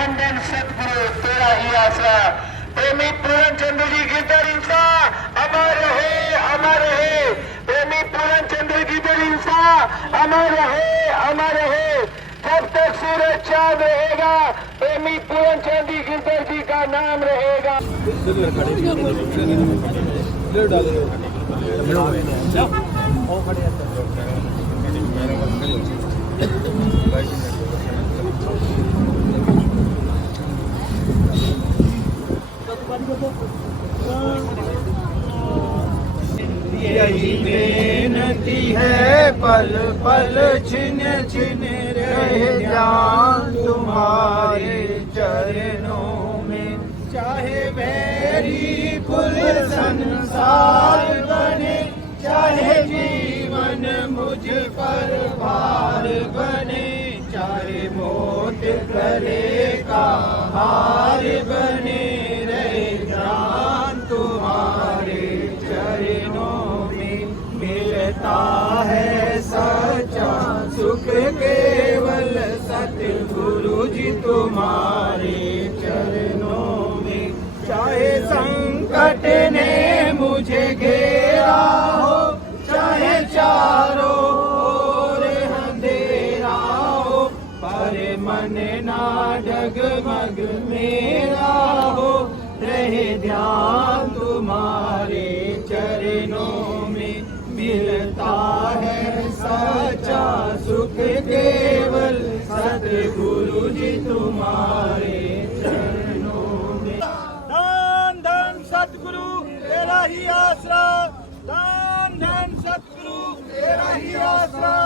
धन धन सतगुरु तेरा ही आसरा। प्रेमी पूरन चंद्र जी गिरधर इंसा अमर रहे, अमर रहे। प्रेमी पूरन चंद्र गिरधर इंसा अमर रहे, अमर रहे। जब तक सूरज चांद रहेगा प्रेमी पूरन चंद्र गिरधर जी का नाम रहेगा। यही बेनती है पल पल छिन छिन रहे ध्यान तुम्हारे चरणों में। चाहे वैरी कुल संसार बने, चाहे जीवन मुझ पर भार बने, चाहे मौत गले का हार बने, रहे ध्यान तुम्हारे चरणों में। मिलता है सच्चा सुख केवल सतगुरु जी तुम्हारे चरणों में। चाहे संकट ने मुझे घेरा हो, चाहे चारों ओर अंधेरा हो, पर मन ना डगमग मेरा हो, रहे ध्यान तुम्हारे चरणों में। मिलता है सच्चा सुख केवल सतगुरु जी तुम्हारे चरणों में। धन धन सतगुरु तेरा ही आसरा, धन धन सतगुरु तेरा ही आसरा,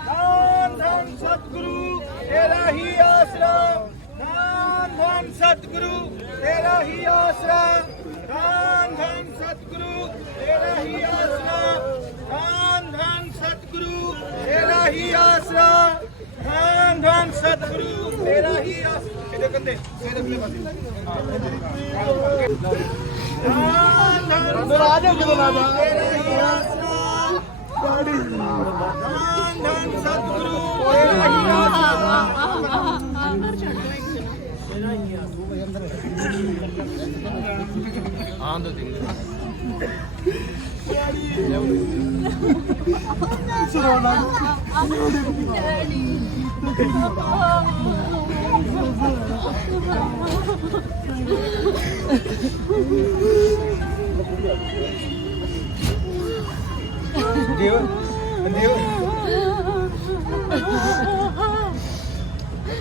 धन धन सतगुरु तेरा ही आसरा, धन धन सतगुरु तेरा ही आसरा, धन धन सतगुरु तेरा ही आसरा, धन धन सतगुरु तेरा ही आसरा, धन धन सतगुरु तेरा ही आसरा। धन धन सतगुरु तेरा ही आसरा, धन धन सतगुरु तेरा ही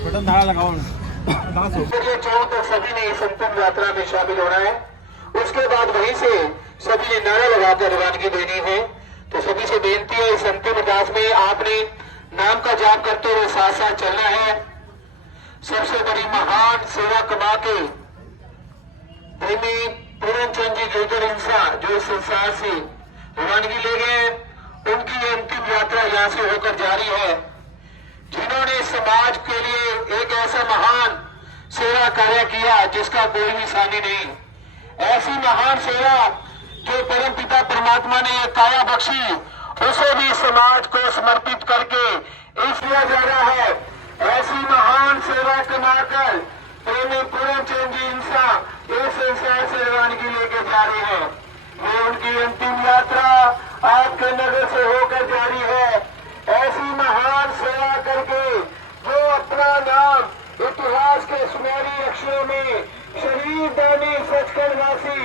बटन धारा लगाओ। ये चौक तक सभी ने इस अंतिम यात्रा में शामिल होना है। उसके बाद वहीं से सभी ने नारा लगाकर रवानगी देनी है। तो सभी से बेनती है, इस अंतिम अरदास में आपने नाम का जाप करते हुए साथ साथ चलना है। सबसे बड़ी महान सेवा कमा के प्रेमी पूरन चंद जी गिरधर इंसा जो इस संसार से रवानगी ले गए, उनकी ये अंतिम यात्रा यहाँ से होकर जारी है। जिन्होंने समाज के लिए एक ऐसा महान सेवा कार्य किया जिसका कोई भी सानी नहीं, ऐसी महान सेवा जो परम पिता परमात्मा ने ये काया बख्शी, उसे भी समाज को समर्पित करके इस दिया जा रहा है। ऐसी महान सेवा कमाकर प्रेमी पूरन चंद जी इंसा इस संसार से रवानगी लेके जा रहे हैं। ये उनकी अंतिम यात्रा आपके नगर से होकर जारी है। ऐसी महान सेवा करके जो अपना नाम इतिहास के सुनहरी अक्षरों में शहीद दानी सचखंड वासी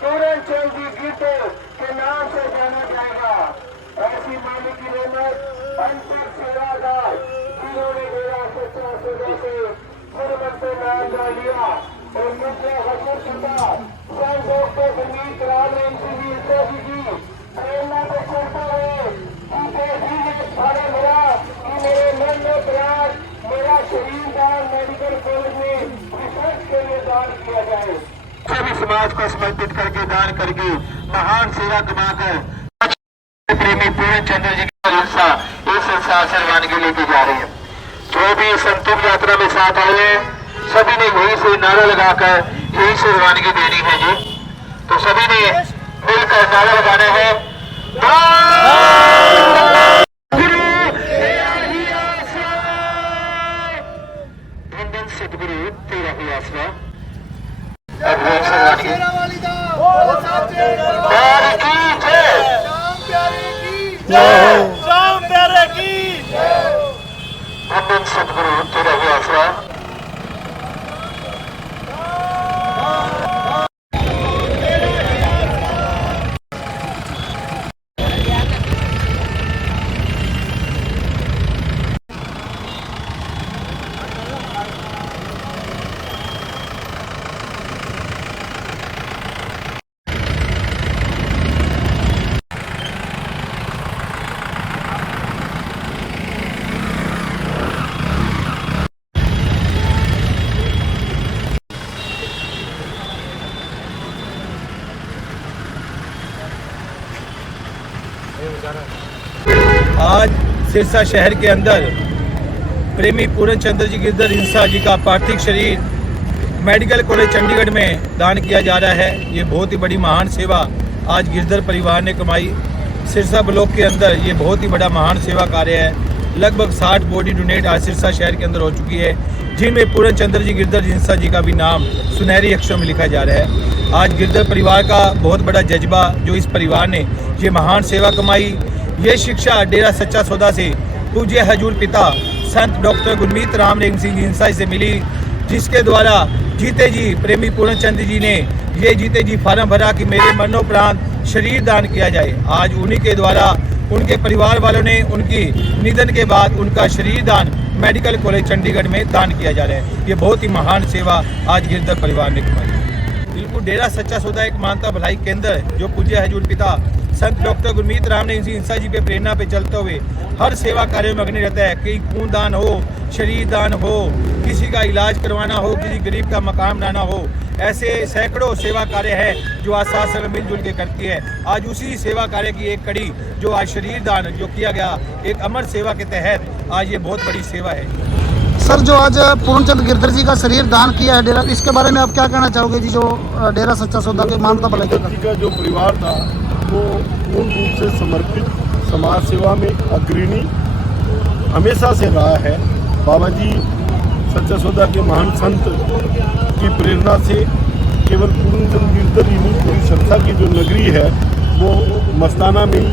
पूरन चंद जी गिरधर के नाम से जाना जाएगा। ऐसी मालिक की रहमत अंतिम सेवादार जिन्होंने मेरा सच्चा सौदा से गुरमत पे नाम डाल लिया और मुझे हजूर पिता संत डॉक्टर संगीत राम जी की प्रेरणा को चलता है कि मेरे मन में प्रयास मेरा शरीर दान मेडिकल कॉलेज में रिसर्च के लिए दान किया जाए। सभी समाज को समर्पित करके दान करके महान सेवा कमाकर प्रेमी पूरन चंद्र जी की इस संसार से रवानगी लेके जा रहे हैं। जो भी इस अंतिम यात्रा में साथ आए हैं, सभी ने यहीं से नारा लगाकर यहीं से रवानगी देनी है जी। तो सभी ने मिलकर नारा लगाना है, सतगुरु तेरा ही आसरा। अभिमान सम्मान की वाली दा बोल साचे दरबार की जय। शाम प्यारे की शाम प्यारे की अभिमान सतगुरु तेरा ही आसरा। आज सिरसा शहर के अंदर प्रेमी पूरन चंद्र जी गिरधर इंसा जी का पार्थिव शरीर मेडिकल कॉलेज चंडीगढ़ में दान किया जा रहा है। ये बहुत ही बड़ी महान सेवा आज गिरधर परिवार ने कमाई। सिरसा ब्लॉक के अंदर ये बहुत ही बड़ा महान सेवा कार्य है। लगभग 60 बॉडी डोनेट आज सिरसा शहर के अंदर हो चुकी है, जिनमें पूरन चंद्र जी गिरधर इंसा जी का भी नाम सुनहरी अक्षरों में लिखा जा रहा है। आज गिरधर परिवार का बहुत बड़ा जज्बा जो इस परिवार ने ये महान सेवा कमाई, ये शिक्षा डेरा सच्चा सौदा से पूज्य हजूर पिता संत डॉक्टर गुरमीत राम रेंग सिंह इंसा से मिली, जिसके द्वारा जीते जी प्रेमी पूर्ण चंद जी ने ये जीते जी फार्म भरा कि मेरे मरणोपरांत शरीर दान किया जाए। आज उन्हीं के द्वारा उनके परिवार वालों ने उनकी निधन के बाद उनका शरीर दान मेडिकल कॉलेज चंडीगढ़ में दान किया जा रहा है। ये बहुत ही महान सेवा आज गिरधर परिवार ने कमाई। बिल्कुल डेरा सच्चा सौदा एक मानवता भलाई केंद्र है जो पूज्य हजूर पिता संत डॉक्टर गुरमीत राम ने इंसा जी पे प्रेरणा पे चलते हुए हर सेवा कार्यों में अग्नि रहता है। कहीं खून दान हो, शरीर दान हो, किसी का इलाज करवाना हो, किसी गरीब का मकान बनाना हो, ऐसे सैकड़ों सेवा कार्य है जो आज साथ साथ मिलजुल के करती है। आज उसी सेवा कार्य की एक कड़ी जो आज शरीर दान जो किया गया एक अमर सेवा के तहत आज ये बहुत बड़ी सेवा है। सर, जो आज पूर्णचंद गिरधर जी का शरीर दान किया है डेरा, इसके बारे में आप क्या कहना चाहोगे जी? जो डेरा सच्चा सौदा के मानवता भलाई का जो परिवार था वो पूर्ण रूप से समर्पित समाज सेवा में अग्रणी हमेशा से रहा है। बाबा जी सच्चा सौदा के महान संत की प्रेरणा से केवल पूर्णचंद गिरधर ही नहीं, पूरी संस्था की जो नगरी है वो मस्ताना में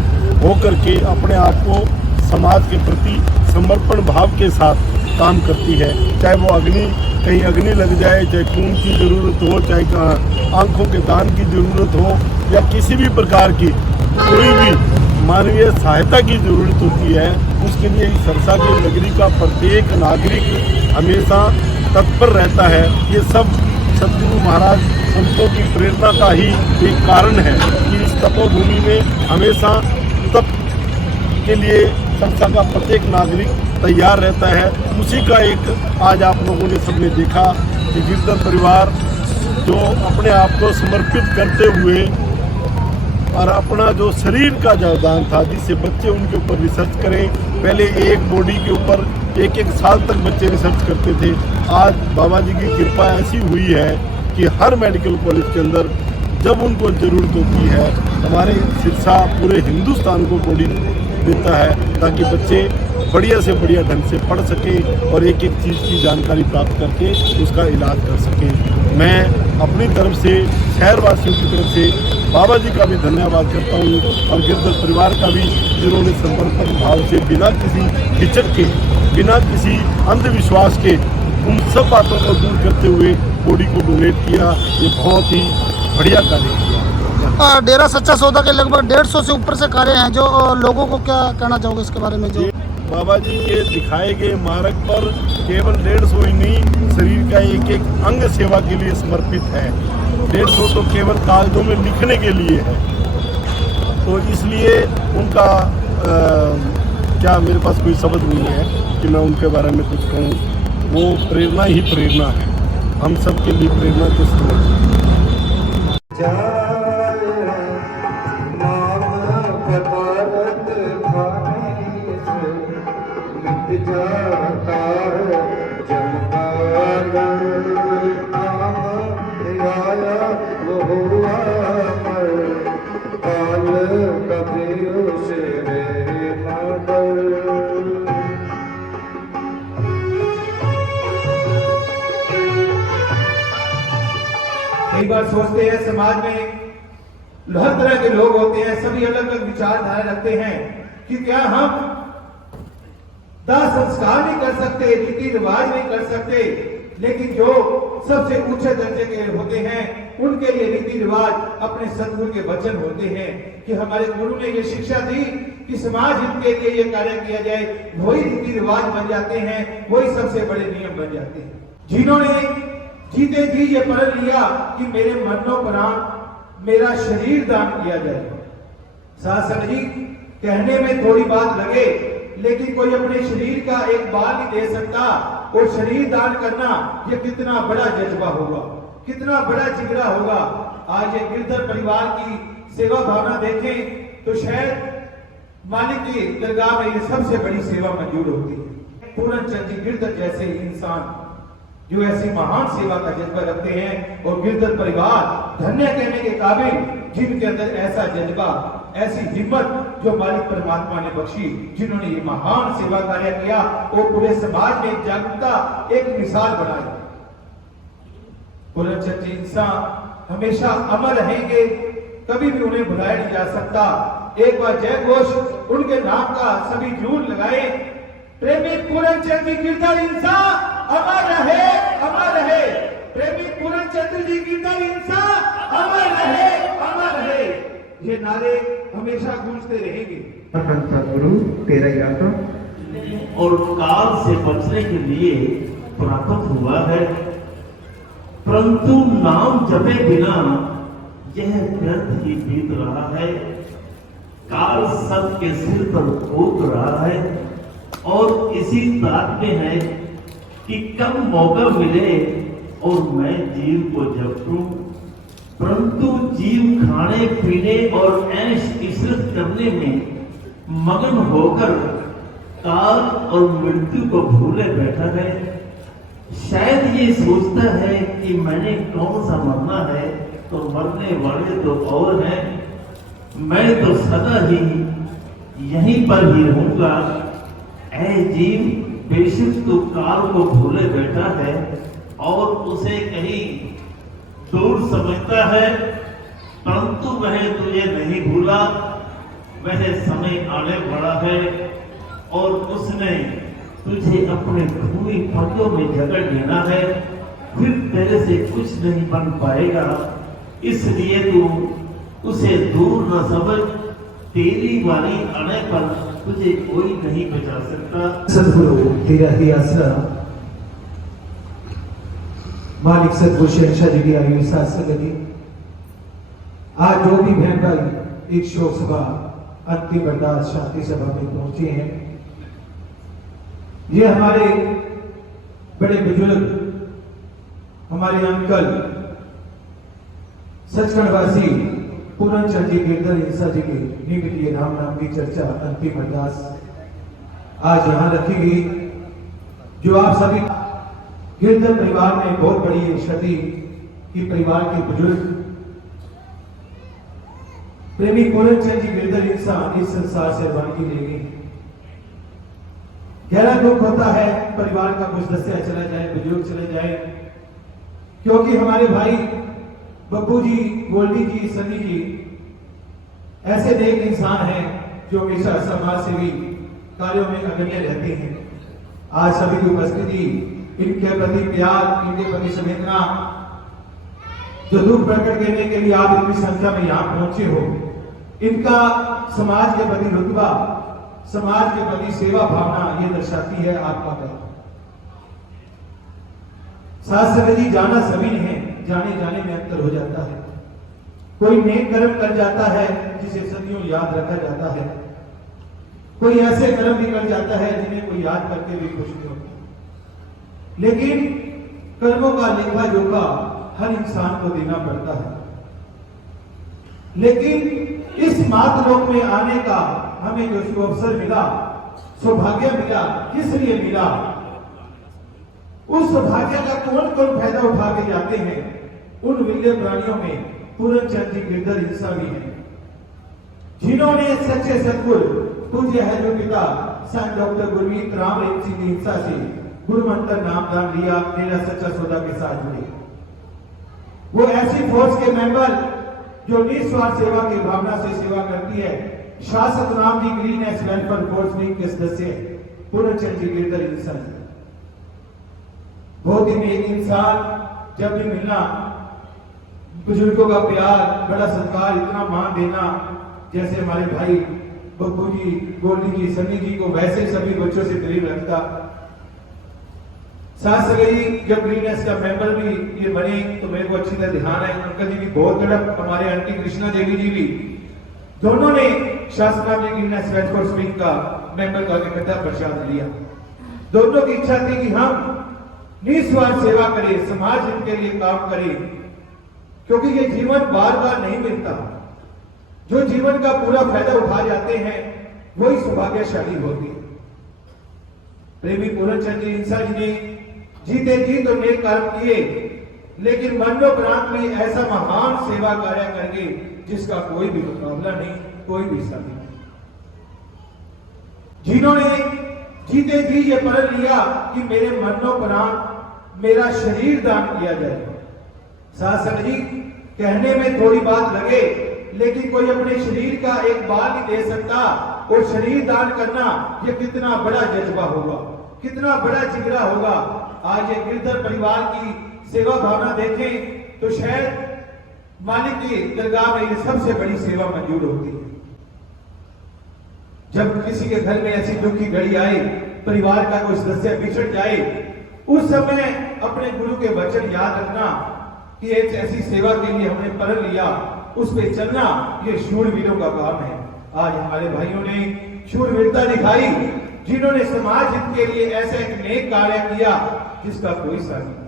होकर के अपने आप को समाज के प्रति समर्पण भाव के साथ काम करती है। चाहे वो कहीं अग्नि लग जाए, चाहे खून की ज़रूरत हो, चाहे आंखों के दान की ज़रूरत हो, या किसी भी प्रकार की कोई भी मानवीय सहायता की ज़रूरत होती है, उसके लिए इस सरसा की नगरी का प्रत्येक नागरिक हमेशा तत्पर रहता है। ये सब सतगुरु महाराज संतों की प्रेरणा का ही एक कारण है कि इस तपोभूमि में हमेशा तप के लिए संस्था का प्रत्येक नागरिक तैयार रहता है। उसी का एक आज आप लोगों ने सबने देखा कि गिरधर परिवार जो अपने आप को समर्पित करते हुए और अपना जो शरीर का जो दान था, जिससे बच्चे उनके ऊपर रिसर्च करें, पहले एक बॉडी के ऊपर एक साल तक बच्चे रिसर्च करते थे। आज बाबा जी की कृपा ऐसी हुई है कि हर मेडिकल कॉलेज के अंदर जब उनको ज़रूरत होती है, हमारे सिरसा पूरे हिंदुस्तान को बॉडी देता है ताकि बच्चे बढ़िया से बढ़िया ढंग से पढ़ सकें और एक चीज़ की जानकारी प्राप्त करके उसका इलाज कर सकें। मैं अपनी तरफ से शहरवासियों की तरफ से बाबा जी का भी धन्यवाद करता हूँ और गिरधर परिवार का भी, जिन्होंने समर्पण भाव से बिना किसी हिचक के, बिना किसी अंधविश्वास के उन सब बातों को दूर करते हुए बॉडी को डोनेट किया। ये बहुत ही बढ़िया कार्य किया। डेरा सच्चा सौदा के लगभग 150 से ऊपर से कार्य हैं, जो लोगों को क्या कहना चाहोगे इसके बारे में? जो बाबा जी के दिखाए गए मार्ग पर केवल 150 ही नहीं, शरीर का एक अंग सेवा के लिए समर्पित है। 150 तो केवल कागजों में लिखने के लिए है। तो इसलिए उनका क्या मेरे पास कोई शब्द नहीं है कि मैं उनके बारे में कुछ कहूँ। वो प्रेरणा ही प्रेरणा है, हम सब के लिए प्रेरणा के स्रोत। कई बार सोचते हैं समाज में हर तरह के लोग होते हैं, सभी अलग अलग विचारधारा रखते हैं कि क्या हम दाह संस्कार नहीं कर सकते, रीति रिवाज नहीं कर सकते, लेकिन जो सबसे ऊंचे दर्जे के होते हैं उनके लिए रीति रिवाज अपने सदगुरु के वचन होते हैं कि हमारे गुरु ने ये शिक्षा दी कि समाज हित के लिए ये कार्य किया जाए, वही रीति रिवाज बन जाते हैं, वही सबसे बड़े नियम बन जाते हैं। जिन्होंने जीते जी ये प्रण लिया कि मेरे मरणोपरांत मेरा शरीर दान किया जाए। साथ संग जी, कहने में थोड़ी बात लगे, लेकिन कोई अपने शरीर का एक बाल नहीं दे सकता, और शरीर दान करना ये कितना बड़ा जज्बा होगा, कितना बड़ा जिगरा होगा। आज ये गिरधर परिवार की सेवा भावना देखें तो शायद मालिक की दरगाह में ये सबसे बड़ी सेवा मंजूर होती है। पूरन चंद जी गिरधर जैसे इंसान जो ऐसी महान सेवा का जज्बा रखते हैं, और गिरधर परिवार धन्य कहने के काबिल, जिनके अंदर ऐसा जज्बा, ऐसी हिम्मत जो मालिक परमात्मा ने बख्शी, जिन्होंने ये महान सेवा कार्य किया और पूरे समाज में जागरूकता एक मिसाल बनाई। पूरन चंद जी इंसान हमेशा अमर रहेंगे, कभी भी उन्हें भुलाया नहीं जा सकता। एक बार जय घोष उनके नाम का सभी जरूर लगाए। प्रेमी पूरन चंद जी गिरधर इंसान अमर रहे, अमर रहे। प्रेमी पूरन चंद जी गिरधर इंसान अमर रहे, अमर रहे। ये नारे हमेशा गूंजते रहेंगे। सदगुरु तेरा यात्रा और काल से बचने के लिए प्राप्त हुआ है, परंतु नाम जपे बिना यह व्यर्थ ही बीत रहा है। काल सबके सिर पर ठोक रहा है, और इसी ताक में है कि कब मौका मिले और मैं जीव को जपूं, परंतु जीव खाने पीने और ऐश इशरत करने में मगन होकर काल और मृत्यु को भूले बैठा है। शायद ये सोचता है कि मैंने कौन सा मरना है, तो मरने वाले तो और हैं, मैं तो सदा ही यहीं पर ही रहूंगा। ऐ जीव, बेशक तू काल को भूले बैठा है और उसे कहीं दूर समझता है, परंतु वह तुझे नहीं भूला। वह समय आने वाला है और उसने तुझे अपने भूमि पदों में जकड़ लेना है, फिर तेरे से कुछ नहीं बन पाएगा। इसलिए तू उसे दूर न समझ, तेरी वाली आने पर तुझे कोई नहीं बचा सकता। सदगुरु तेरा ही आसरा, मालिक सदगुरु शहंशाह जी की आयु साथ संगति। आज जो भी बहन भाई एक शोक सभा अंतिम अरदास शांति सभा में पहुंचे हैं, ये हमारे बड़े बुजुर्ग, हमारे अंकल सचखंडवासी पूरन चंद जी गिरधर इंसा जी के निमित्त राम नाम की चर्चा अंतिम अरदास आज यहाँ रखी गई। जो आप सभी गिरधर परिवार में बहुत बड़ी क्षति की, परिवार के बुजुर्ग प्रेमी पूरन चंद जी गिरधर इंसान इस संसार से रवानगी ले गई। गहरा दुख होता है परिवार का कुछ दस्या चला जाए, बुजुर्ग चले जाए, क्योंकि हमारे भाई बब्बू जी, गोल्डी जी, सनी जी ऐसे नेक इंसान हैं जो हमेशा समाज सेवी कार्यों में अग्रणी रहते हैं। आज सभी की उपस्थिति, इनके प्रति प्यार, इनके प्रति संवेदना, जो दुख प्रकट करने के लिए आप इतनी संख्या में यहाँ पहुंचे हो, इनका समाज के प्रति रुतबा, समाज के प्रति सेवा भावना ये दर्शाती है आपका कर्म। साथ संगत जी, जाना सभी ने है, जाने जाने में अंतर हो जाता है। कोई नेक कर्म कर जाता है जिसे सदियों याद रखा जाता है, कोई ऐसे कर्म भी कर जाता है जिन्हें कोई याद करके भी खुश नहीं होता। लेकिन कर्मों का लेखा जोखा हर इंसान को देना पड़ता है। लेकिन इस मातलोक में आने का हमें जो शुभ अवसर मिला, सौभाग्य मिला, किस लिए मिला? उस सौभाग्य का कौन कौन फायदा उठा के जाते हैं? उन विरले प्राणियों में पूरन चंद जी गिरधर इंसा भी हैं, जिन्होंने सच्चे सदगुरु पूज्य है जो पिता संत डॉक्टर गुरमीत राम रेम सिंह इंसा से गुरु मंत्र नाम दान लिया, मेरा सच्चा सौदा के साथ जुड़े। वो ऐसी फोर्स के मेंबर जो निस्वार्थ सेवा की भावना से सेवा करती है। शासक Ram ji greenness welfare force wing के सदस्य पूर्णचंद जी गिरधर इंसान, बहुत ही नेक इंसान। जब भी मिलना, बुजुर्गों का प्यार, बड़ा सत्कार, इतना मान देना, जैसे हमारे भाई बब्बू जी, गोल्डी जी, सनी जी को वैसे सभी बच्चों से प्रेम रखता। साथ सगे जब ग्रीननेस का मेंबर भी ये बने तो मेरे को अच्छी तरह ध्यान है, अंकल जी की बहुत तड़प, हमारे आंटी कृष्णा देवी जी भी, दोनों ने शासना में ग्रीननेस वेलफेयर विंग का मेंबर का इकट्ठा प्रसाद लिया। दोनों की इच्छा थी कि हम निस्वार्थ सेवा करें, समाज हित के लिए काम करें, क्योंकि ये जीवन बार बार नहीं मिलता। जो जीवन का पूरा फायदा उठा जाते हैं वही सौभाग्यशाली होती है। प्रेमी पूर्णचंद जी इंसा जी ने जीते जी तो नेक कर्म किए, लेकिन मरणोपरांत में ऐसा महान सेवा कार्य करके जिसका कोई भी मुकाबला नहीं, कोई भी साथी नहीं। जिन्होंने जीते जी ये प्रण लिया कि मेरे मरणोपरांत मेरा शरीर दान किया जाए। शासक जी, कहने में थोड़ी बात लगे, लेकिन कोई अपने शरीर का एक बाल नहीं दे सकता, और शरीर दान करना ये कितना बड़ा जज्बा होगा, कितना बड़ा जिगरा होगा। आज ये गिरधर परिवार की सेवा भावना देखें तो शायद मालिक की दरगाह में ये सबसे बड़ी सेवा मंजूर होती है। जब किसी के घर में ऐसी दुख की घड़ी आए, परिवार का कोई सदस्य बिछड़ जाए, उस समय अपने गुरु के वचन याद रखना कि एक ऐसी सेवा के लिए हमने प्रण लिया, उस पे चलना, ये शूरवीरों का काम है। आज हमारे भाइयों ने शूरवीरता दिखाई, जिन्होंने समाज हित के लिए ऐसा एक नेक कार्य किया जिसका कोई साथी नहीं।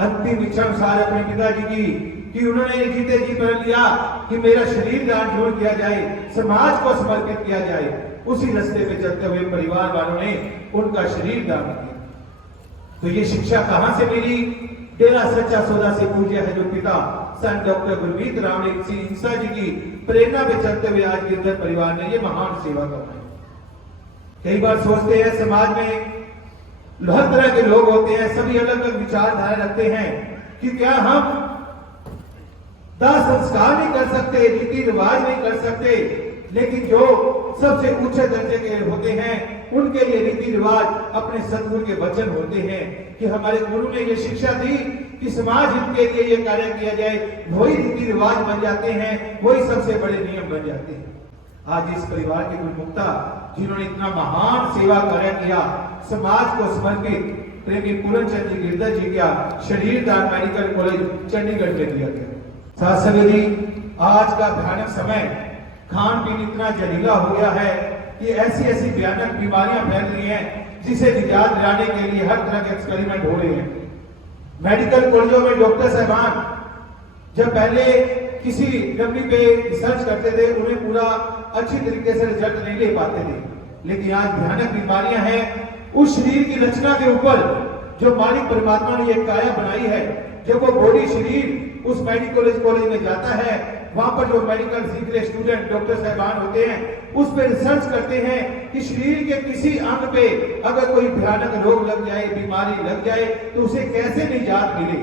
अंतिम इच्छा अनुसार अपने पिताजी की कि उन्होंने जीते जी प्रण लिया कि मेरा शरीर दान जरूर किया जाए, समाज को समर्पित किया जाए। उसी रास्ते पे चलते हुए परिवार वालों ने उनका शरीर दान किया। तो ये शिक्षा कहां से मिली? डेरा सच्चा सौदा से पूज्य है जो पिता संत डॉक्टर गुरमीत राम सिंह इंसा जी की प्रेरणा पे चलते हुए आज गिरधर परिवार ने ये महान सेवा करना है। कई बार सोचते हैं समाज में हर तरह के लोग होते हैं, सभी अलग अलग विचारधारा रखते हैं कि क्या हम दाह संस्कार नहीं कर सकते, रीति रिवाज नहीं कर सकते, लेकिन जो सबसे ऊंचे दर्जे के होते हैं उनके लिए रीति रिवाज अपने सतगुरु के वचन होते हैं कि हमारे गुरु ने ये शिक्षा दी कि समाज हित के लिए ये कार्य किया जाए, वही रीति रिवाज बन जाते हैं, वही सबसे बड़े नियम बन जाते हैं। आज इस परिवार के गुरुमुक्ता जिन्होंने इतना महान सेवा कार्य किया, समाज को समर्पित प्रेमी पूर्णचंद जी गिरधर जी का शरीर दान मेडिकल कॉलेज चंडीगढ़ में दिया गया। साथ सभी आज का भयानक समय, खान पीन इतना जहरीला हो गया है कि ऐसी ऐसी भयानक बीमारियां फैल रही हैं जिसे निजात दिलाने के लिए हर तरह के एक्सपेरिमेंट हो रहे हैं। मेडिकल कॉलेजों में डॉक्टर साहबान जब पहले किसी बीमारी पे रिसर्च करते थे, उन्हें पूरा अच्छी तरीके से रिजल्ट नहीं ले पाते थे, लेकिन आज भयानक बीमारियां हैं। उस शरीर की रचना के ऊपर जो मालिक परमात्मा ने एक काया बनाई है, जब वो बॉडी शरीर उस मेडिकल कॉलेज में जाता है, वहां पर जो मेडिकल सीख रहे स्टूडेंट डॉक्टर साहबान होते हैं उस पर रिसर्च करते हैं कि शरीर के किसी अंग पे अगर कोई भयानक रोग लग जाए, बीमारी लग जाए, तो उसे कैसे निजात मिले।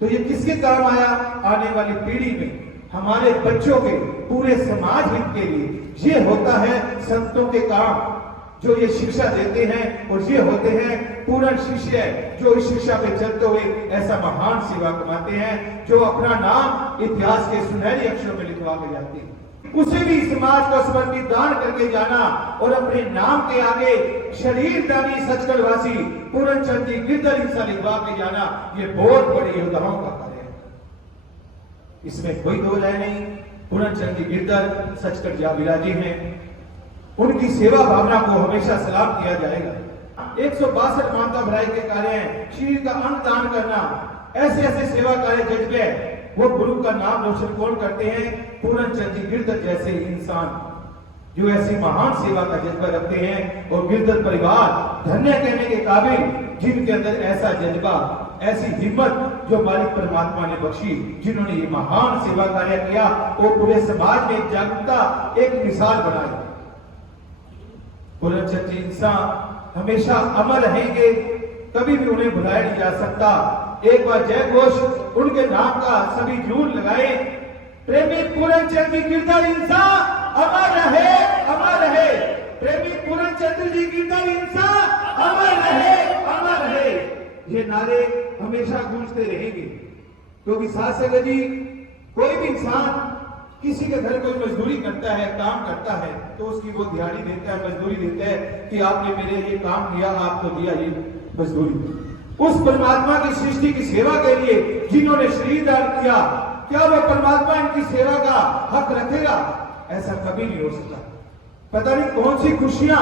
तो ये किसके काम आया? आने वाली पीढ़ी में हमारे बच्चों के, पूरे समाज हित के लिए ये होता है संतों के काम जो ये शिक्षा देते हैं, और ये होते हैं पूर्ण शिष्य जो इस शिक्षा पे चलते हुए ऐसा महान सेवा कमाते हैं, जो अपना नाम इतिहास के सुनहरे अक्षरों में लिखवा के जाते हैं। उसे भी समाज को समर्पित दान करके जाना और अपने नाम के आगे शरीर दानी सचखंड वासी पूर्णचंद जी गिरधर इंसा लिखवा के जाना, ये बहुत बड़ी योद्धाओं का कार्य है, इसमें कोई दो राय नहीं। पूर्णचंद जी गिरधर सचखंड जा विराजी हैं, उनकी सेवा भावना को हमेशा सलाम किया जाएगा। 162 मानता भलाई के कार्य हैं, शरीर का अंग दान करना, ऐसे ऐसे सेवा कार्य जज्बे, वो गुरु का नाम रोशन कौन करते हैं? पूर्णचंद जी गिरधर जैसे इंसान जो ऐसी महान सेवा का जज्बा रखते हैं, और गिरधर परिवार धन्य कहने के काबिल जिनके अंदर ऐसा जज्बा, ऐसी हिम्मत जो मालिक परमात्मा ने बख्शी, जिन्होंने ये महान सेवा कार्य किया, वो पूरे समाज में जागरूकता एक मिसाल बनाई। पूर्णचंद जी इंसान हमेशा अमर रहेंगे कभी भी उन्हें भुलाया नहीं जा सकता। एक बार जय घोष उनके नाम का सभी जरूर लगाए। प्रेमी पूरनचंद जी गिरधर इंसा अमर रहे, अमर रहे। प्रेमी पूरनचंद जी गिरधर इंसा अमर रहे, अमर रहे। ये नारे हमेशा गूंजते रहेंगे, क्योंकि साथ संगत जी, कोई भी इंसान किसी के घर कोई मजदूरी करता है, काम करता है, तो उसकी वो दिहाड़ी देता है, मजदूरी देता है कि आपने मेरे ये काम किया, आपको दिया ये मजदूरी। उस परमात्मा की सृष्टि की सेवा के लिए जिन्होंने शरीर दान किया, क्या वो परमात्मा इनकी सेवा का हक रखेगा? ऐसा कभी नहीं हो सकता। पता नहीं कौन सी खुशियां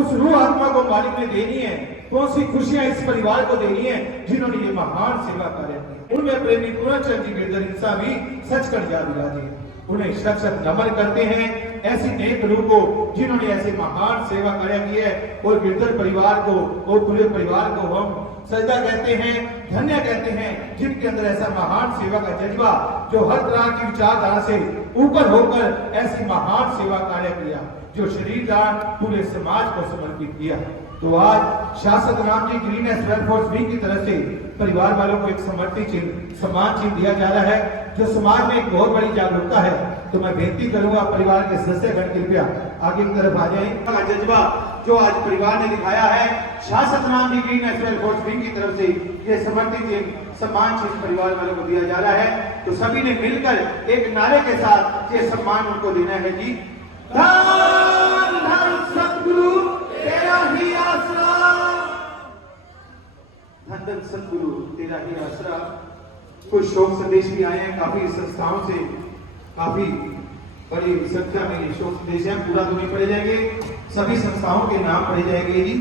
उस रूह आत्मा को मालिक ने देनी है, कौन सी खुशियां इस परिवार को देनी है जिन्होंने ये महान सेवा कार्य किया। उनमें प्रेमी पूरनचंद जी गिरधर इंसा भी सचखंड याद दिलाते हैं। उन्हें शत शत नमन करते हैं ऐसी नेक रूह को जिन्होंने ऐसे महान सेवा कार्य की है। और गिरधर परिवार को और पूरे परिवार को हम सजदा कहते हैं, धन्य कहते हैं, जिनके अंदर ऐसा महान सेवा का जज्बा, जो हर तरह की विचारधारा से ऊपर होकर ऐसी महान सेवा कार्य किया, जो शरीर दान पूरे समाज को समर्पित किया। तो आज शासक Ram ji green welfare wing की तरफ से परिवार वालों को एक समर्पित चिन्ह, सम्मान चिन्ह दिया जा रहा है, जो समाज में एक बहुत बड़ी जागरूकता है। तो मैं बेनती करूंगा परिवार के सदस्यगण कृपया आगे की तरफ आ जाएं। जज्बा जो आज परिवार ने दिखाया है, शासक Ram ji green welfare wing की तरफ से ये समर्पित चिन्ह, सम्मान चिन्ह परिवार वालों को दिया जा रहा है। तो सभी ने मिलकर एक नारे के साथ ये सम्मान उनको देना है जी। धन धन सतगुरु तेरा ही आसरा, धन धन सतगुरु तेरा ही आसरा। कुछ शोक संदेश भी आए हैं काफी संस्थाओं से, काफी बड़ी संख्या में ये शोक संदेश हैं। पूरा तो नहीं पढ़े जाएंगे, सभी संस्थाओं के नाम पढ़े जाएंगे जी।